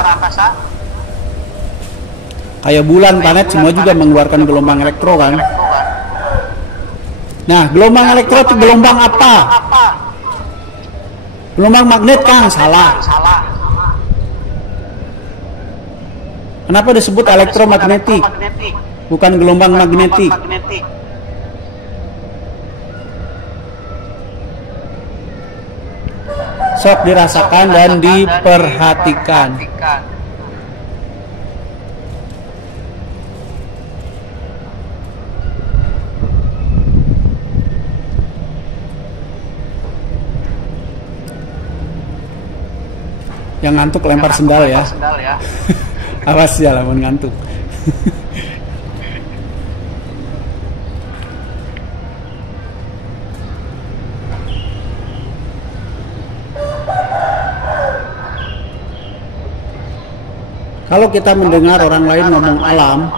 Kayak bulan, planet, semua juga mengeluarkan gelombang elektro kan. Nah, gelombang elektro itu gelombang apa? Gelombang magnet kan? Salah. Kenapa disebut elektromagnetik? Bukan gelombang magnetik. Sok dirasakan dan diperhatikan. Yang ngantuk lempar sendal ya. Awas ya lamun ngantuk. Kalau kita mendengar orang lain ngomong alam,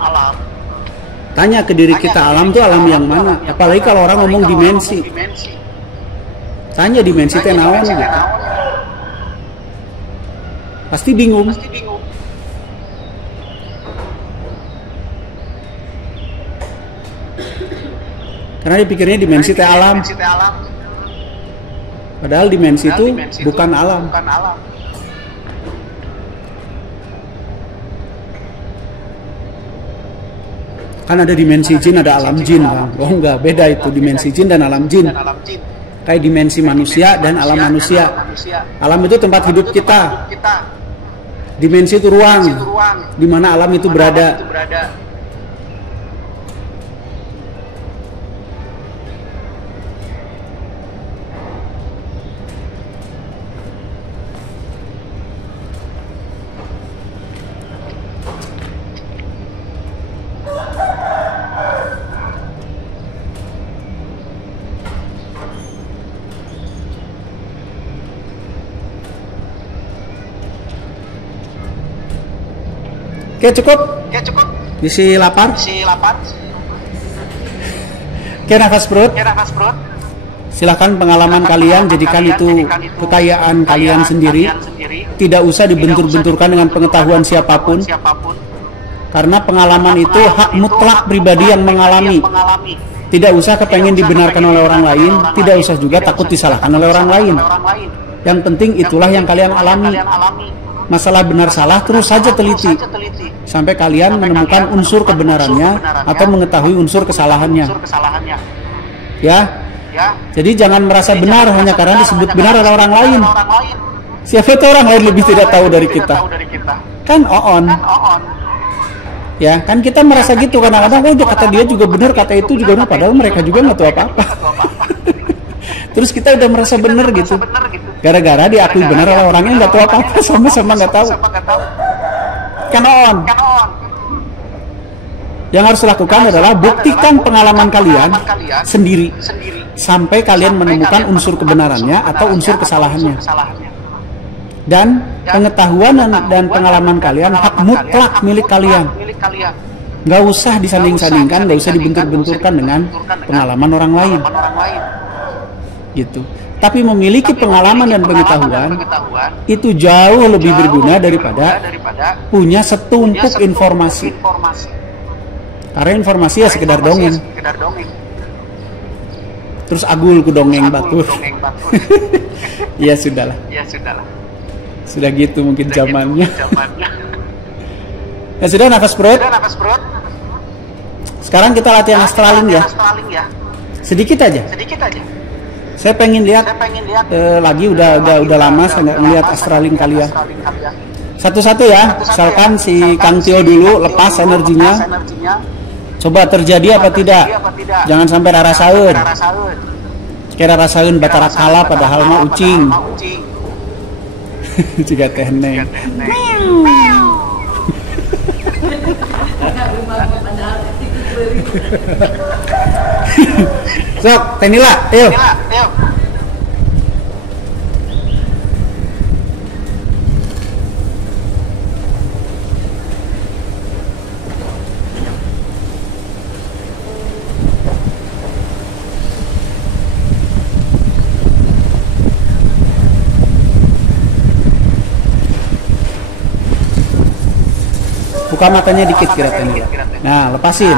tanya ke diri kita, alam itu alam yang mana? Apalagi kalau orang ngomong dimensi. Tanya dimensi teh naon gitu. Pasti bingung. Karena dipikirnya dimensi teh alam. Padahal dimensi itu bukan alam. Kan ada dimensi jin, ada alam jin. Oh enggak, beda itu dimensi jin dan alam jin. Kayak dimensi manusia dan alam manusia. Alam itu tempat hidup kita. Dimensi itu ruang di mana alam itu berada. Oke, cukup. Isi lapar. Oke, nafas perut. Silakan pengalaman kalian jadikan itu kekayaan kalian sendiri. Tidak usah dibentur-benturkan dengan pengetahuan siapapun. Karena pengalaman itu hak mutlak pribadi yang mengalami. Tidak usah kepengen dibenarkan oleh orang lain. Tidak usah juga takut disalahkan oleh orang lain. Yang penting itulah yang kalian alami. Masalah benar salah terus saja teliti sampai kalian menemukan unsur kebenarannya atau mengetahui unsur kesalahannya. Ya. Jadi jangan merasa benar hanya karena disebut benar oleh orang lain. Siapa itu orang lain lebih tidak tahu dari kita? Kan oon. Ya, kan kita merasa gitu kadang-kadang, oh kata dia juga benar, kata itu juga benar, padahal mereka juga nggak tahu apa-apa. Terus kita udah merasa benar gitu. Gara-gara diakui benar oleh orangnya nggak tahu apa-apa, sama-sama nggak tahu. Kan on. Yang harus lakukan adalah buktikan pengalaman kalian sendiri sampai kalian menemukan unsur kebenarannya atau unsur kesalahannya. Dan pengetahuan dan pengalaman kalian hak mutlak milik kalian. Nggak usah disanding-sandingkan, nggak usah dibentur-benturkan dengan pengalaman orang lain. Gitu. tapi memiliki pengalaman dan pengetahuan, itu jauh lebih berguna daripada punya setumpuk informasi. Karena informasi ya sekedar dongeng. Terus agul ku dongeng batur. Ya sudahlah. Sudah gitu mungkin zamannya. Ya sudah, nafas perut. Sekarang kita latihan astraling ya. Sedikit aja. Saya pengen lihat lagi udah lama saya nggak ngeliat astraling kalian. Satu-satu ya. Misalkan si Kang Tio dulu lepas energinya. Coba terjadi apa tidak? Jangan sampai rarasaeun. Kira rasaeun batara kala padahal mah ucing. Jika teh neng. Sok, Tenila, ayo. Buka matanya dikit kira Tenila. Nah, lepasin.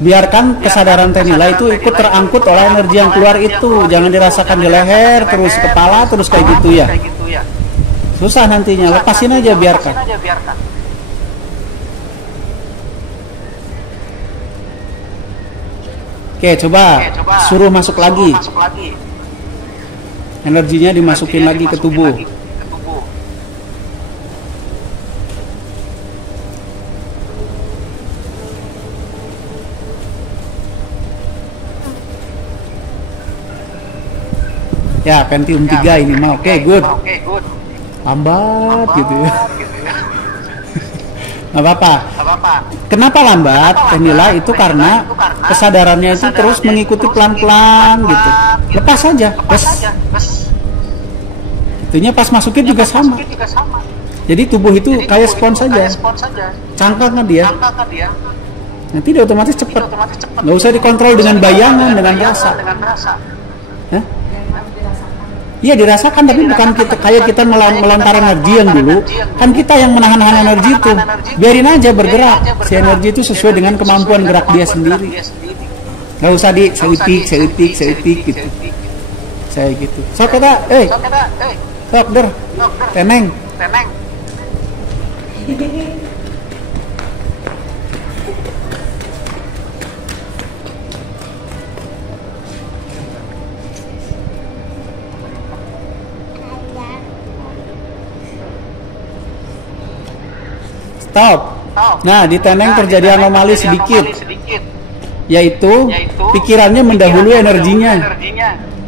Biarkan kesadaran Tenila itu ikut terangkut oleh energi yang keluar itu. Jangan dirasakan di leher, terus kepala, terus kayak gitu ya. Susah nantinya, lepasin aja, biarkan. Oke, coba suruh masuk lagi. Energinya dimasukin lagi ke tubuh. Ya, Pentium 3 ini mah oke, good. Lambat gitu ya. Nggak apa-apa. Kenapa lambat? Tenila itu karena kesadarannya itu terus mengikuti pelan-pelan gitu. Lepas aja, itunya pas masukin juga sama. Jadi tubuh itu kayak spons saja. Cangkang kan dia. Nanti dia otomatis cepet. Nggak usah dikontrol dengan bayangan, dengan rasa. Hah? Iya dirasakan, tapi bukan kita kayak kita melontar energi yang dulu. Kan kita yang menahan energi itu. Biarin aja bergerak. Si energi itu sesuai dengan kemampuan gerak dia sendiri. Gak usah selitik gitu. Saya gitu. Sok kita, sok der, teneng. Stop. Nah, di teneng terjadi anomali sedikit. Yaitu pikirannya mendahului energinya.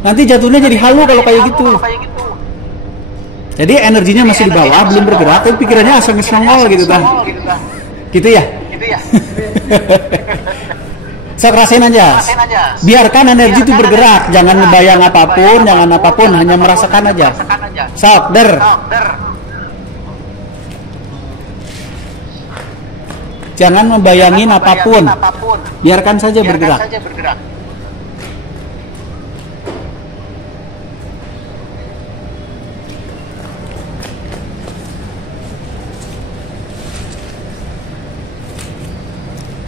Nanti jatuhnya jadi halu kalau kayak gitu. Jadi energinya masih di bawah, belum bergerak, tapi pikirannya asal ngesongol gitu kan. Gitu ya? Sok rasain aja. Biarkan energi itu bergerak, jangan ngebayang apapun, hanya merasakan aja. Sok, der. Jangan membayangin apapun, biarkan saja bergerak.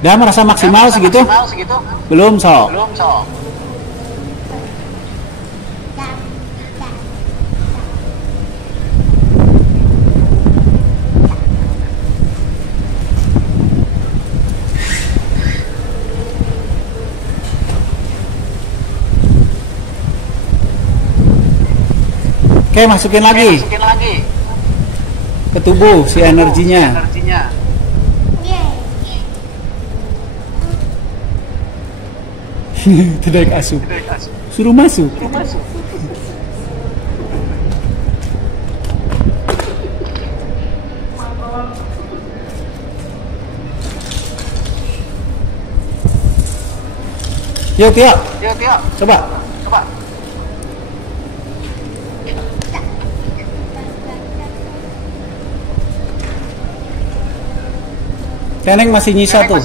Udah merasa maksimal segitu? Belum, sok. Oke, masukin lagi ke tubuh si energinya. Tidak asup. Suruh masuk. Yuk, Tio. Coba. Teneng masih nyisa tuh.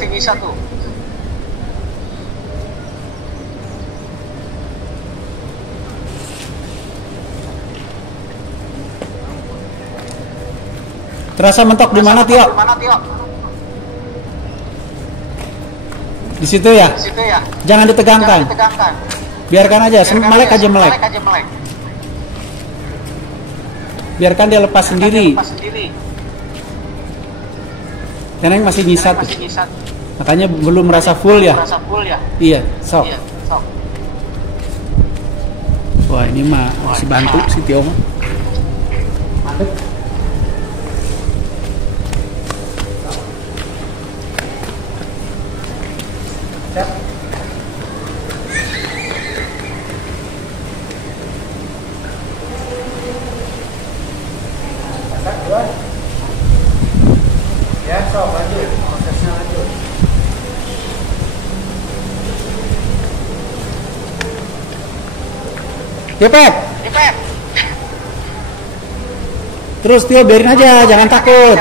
Terasa mentok di mana, Tio? Di situ ya? Jangan ditegangkan. Biarkan aja, melek aja melek. Biarkan dia lepas sendiri. Teneng masih nyisa tuh. Makanya belum merasa full ya? Iya, sok. Wah, ini mah masih bantu si Tio mah. Mantep. Siap. Masak dua. Ya, sok lanjut. Prosesnya lanjut. Pep. Terus Tio biarin aja, jangan takut.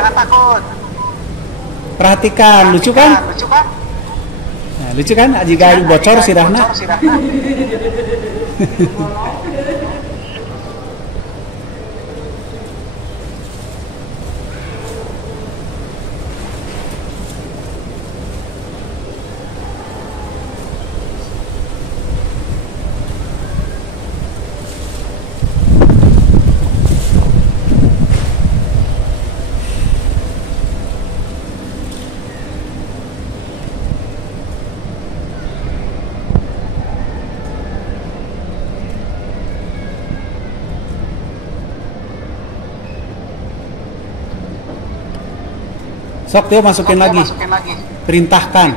Perhatikan, lucu kan? Nah, lucu kan? Jika bocor sirahna. Sok Tio masukin lagi. Perintahkan.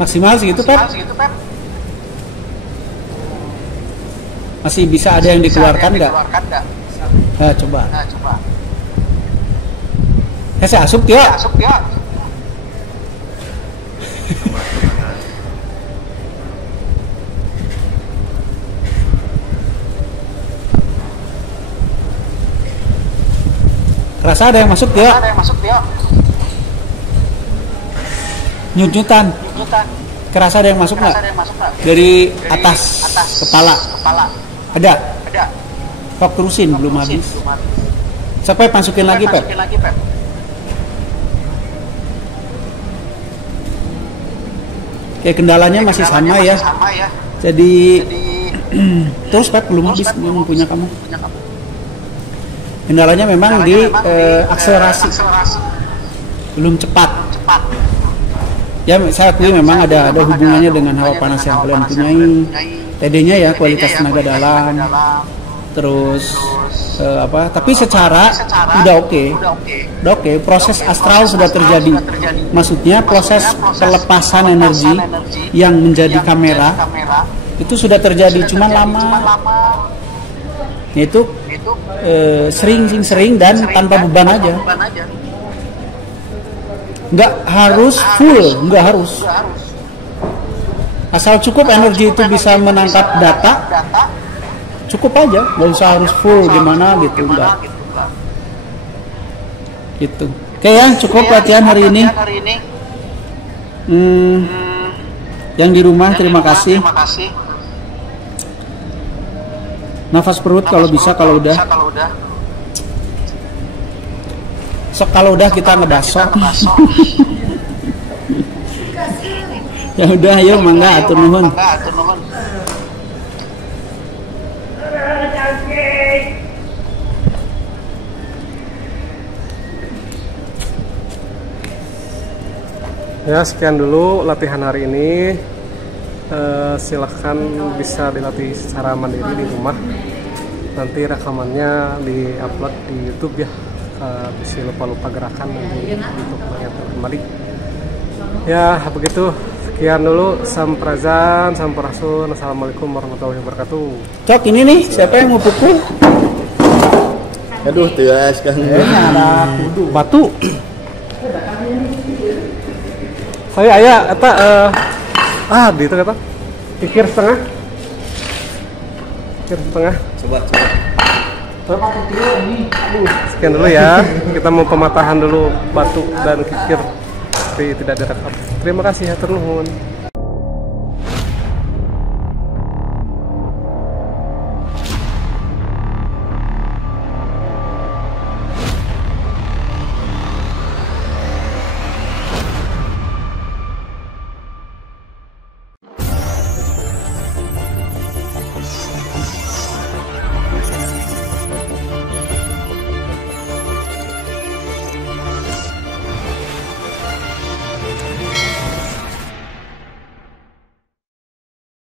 Maksimal segitu, Pep? Masih bisa ada yang dikeluarkan nggak? Nah, coba. Saya asup Tio. Rasa ada yang masuk Tio? Nyut-nyutan. Kerasa ada yang masuk nggak? Dari atas kepala. Ada. Kok terusin belum habis. Sampai masukin lagi, Pep. Kayak kendalanya masih sama ya. Jadi terus Pep belum habis yang punya kamu. Kendalanya memang di akselerasi, belum cepat. Ya saya akui memang ada hubungannya dengan hawa panas yang kalian punyai, TD-nya ya, kualitas tenaga dalam, terus tapi secara udah oke. Proses astral sudah terjadi, maksudnya proses pelepasan energi yang menjadi kamera itu sudah terjadi, cuman lama. Itu sering dan tanpa beban aja. Nggak harus full, nggak harus. Asal cukup energi itu bisa menangkap data, cukup aja, nggak usah harus full gimana gitu, enggak. Gitu. Oke ya, cukup latihan hari ini. Yang di rumah terima kasih. Nafas perut kalau bisa, kalau udah. Sok kalau udah kita ngedasok. Ya udah, ayo mangga atur nuhun. Ya, sekian dulu latihan hari ini. Silahkan bisa dilatih secara mandiri di rumah. Nanti rekamannya di-upload di YouTube ya. Bisa lupa gerakan nanti untuk mengingatkan kembali. Ya begitu, sekian dulu. Samprazan, sampurasun. Assalamualaikum warahmatullahi wabarakatuh. Cok, ini nih siapa yang mau pukul? Aduh, tias kan. Ada kudu. Batu. Saya ayah eta di itu kata. Kikir setengah. Kikir setengah. Coba. Sekian dulu ya. Kita mau pematahan dulu batu dan kikir, tapi tidak direkam. Terima kasih, hatur nuhun.